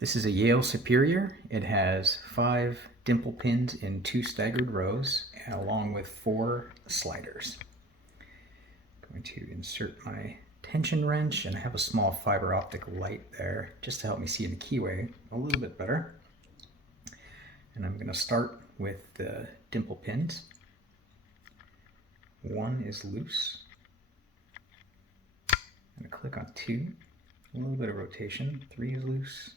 This is a Yale Superior. It has 5 dimple pins in 2 staggered rows, along with 4 sliders. I'm going to insert my tension wrench, and I have a small fiber optic light there just to help me see the keyway a little bit better. And I'm going to start with the dimple pins. 1 is loose. I'm going to click on 2, a little bit of rotation. 3 is loose.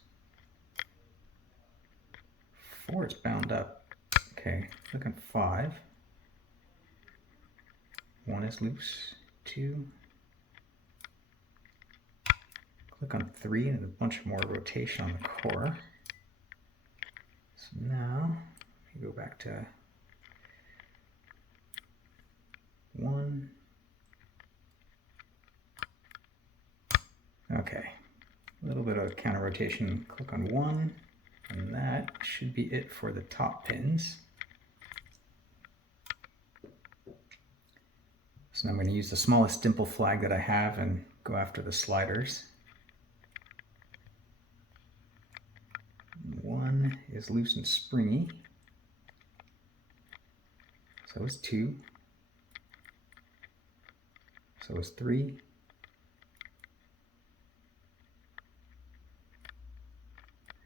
4 is bound up. Okay, click on 5. 1 is loose. 2. Click on 3 and a bunch more rotation on the core. So now we go back to 1. Okay, a little bit of counter rotation. Click on 1, and that should be it for the top pins. So now I'm going to use the smallest dimple flag that I have and go after the sliders. 1 is loose and springy. So is 2. So is 3.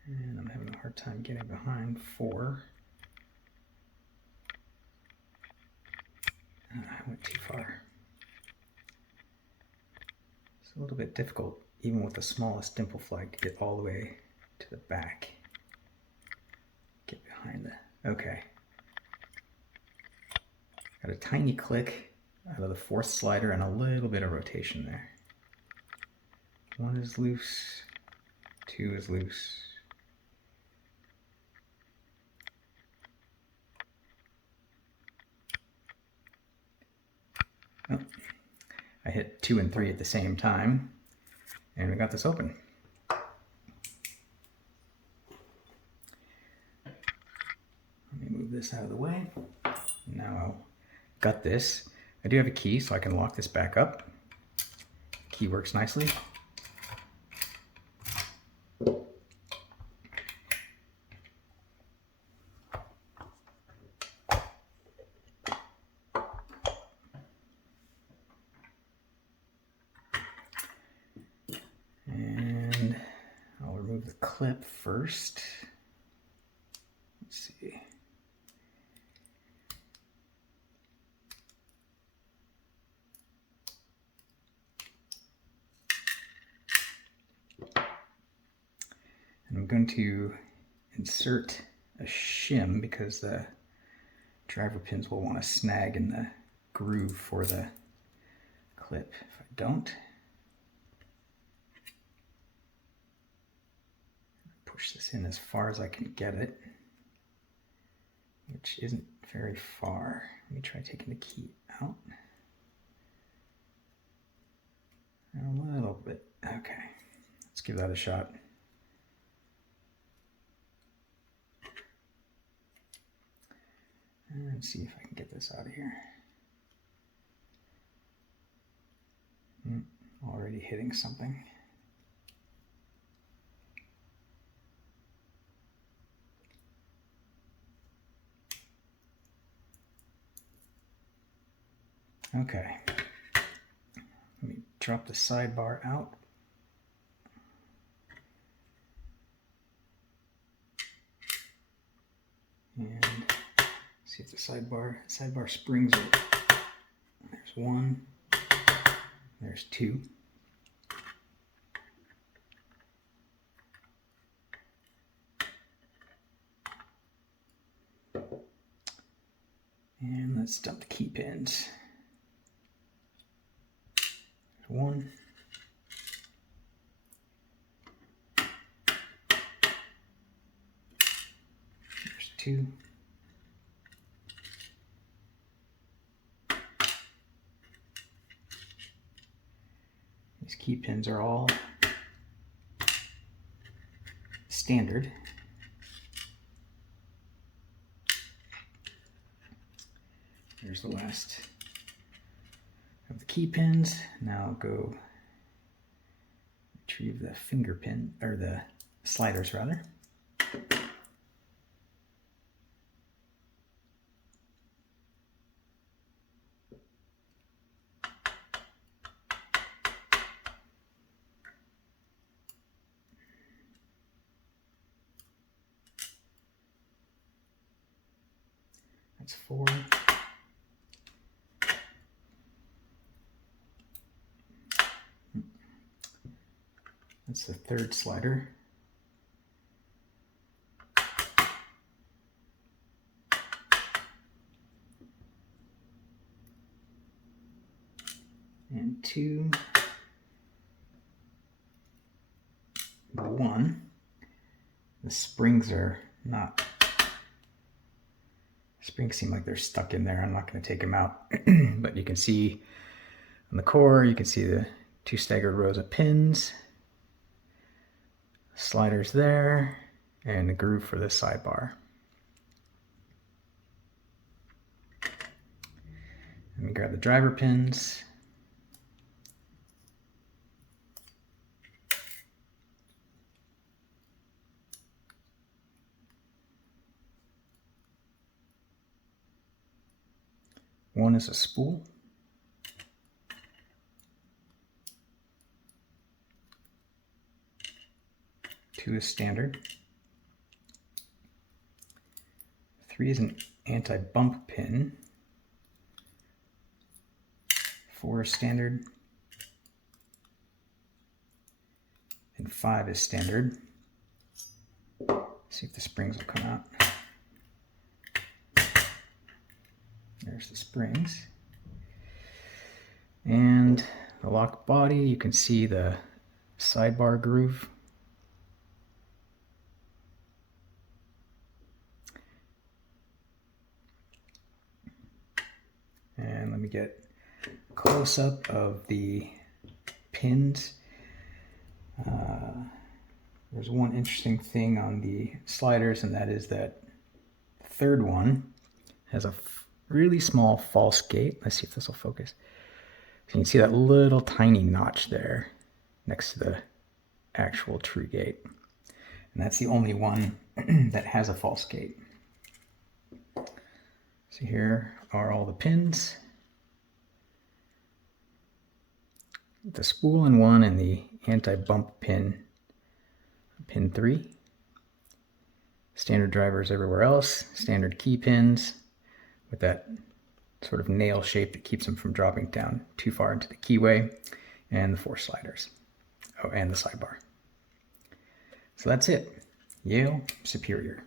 And I'm having a hard time getting behind 4. I went too far. It's a little bit difficult, even with the smallest dimple flag, to get all the way to the back. Get behind the... Okay. Got a tiny click out of the 4th slider and a little bit of rotation there. 1 is loose. 2 is loose. Oh, I hit 2 and 3 at the same time, and we got this open. Let me move this out of the way. Now I'll gut this. I do have a key, so I can lock this back up. Key works nicely. And I'll remove the clip first. Let's see. And I'm going to insert a shim because the driver pins will want to snag in the groove for the clip. If I don't, push this in as far as I can get it, which isn't very far. Let me try taking the key out. A little bit. Okay, let's give that a shot. And see if I can get this out of here. Already hitting something. Okay. Let me drop the sidebar out. And see if the sidebar springs it. There's 1. There's 2. And let's dump the key pins. 1. There's 2. These key pins are all standard. There's the last of the key pins. Now I'll go retrieve the finger pin, or the sliders rather. That's 4. That's the 3rd slider. And 2. 1. The springs are not. Springs seem like they're stuck in there. I'm not going to take them out, but you can see on the core, you can see the 2 staggered rows of pins, sliders there, and the groove for the sidebar. Let me grab the driver pins. One is a spool. 2 is standard. 3 is an anti-bump pin. 4 is standard. And 5 is standard. See if the springs will come out. There's the springs. And the lock body, you can see the sidebar groove. And let me get a close-up of the pins. There's one interesting thing on the sliders, and that is that the 3rd one has a really small false gate. Let's see if this will focus. So you can see that little tiny notch there next to the actual true gate. And that's the only one that has a false gate. So here are all the pins. The spool in 1 and the anti-bump pin, pin 3. Standard drivers everywhere else. Standard key pins with that sort of nail shape that keeps them from dropping down too far into the keyway. And the 4 sliders. Oh, and the sidebar. So that's it. Yale Superior.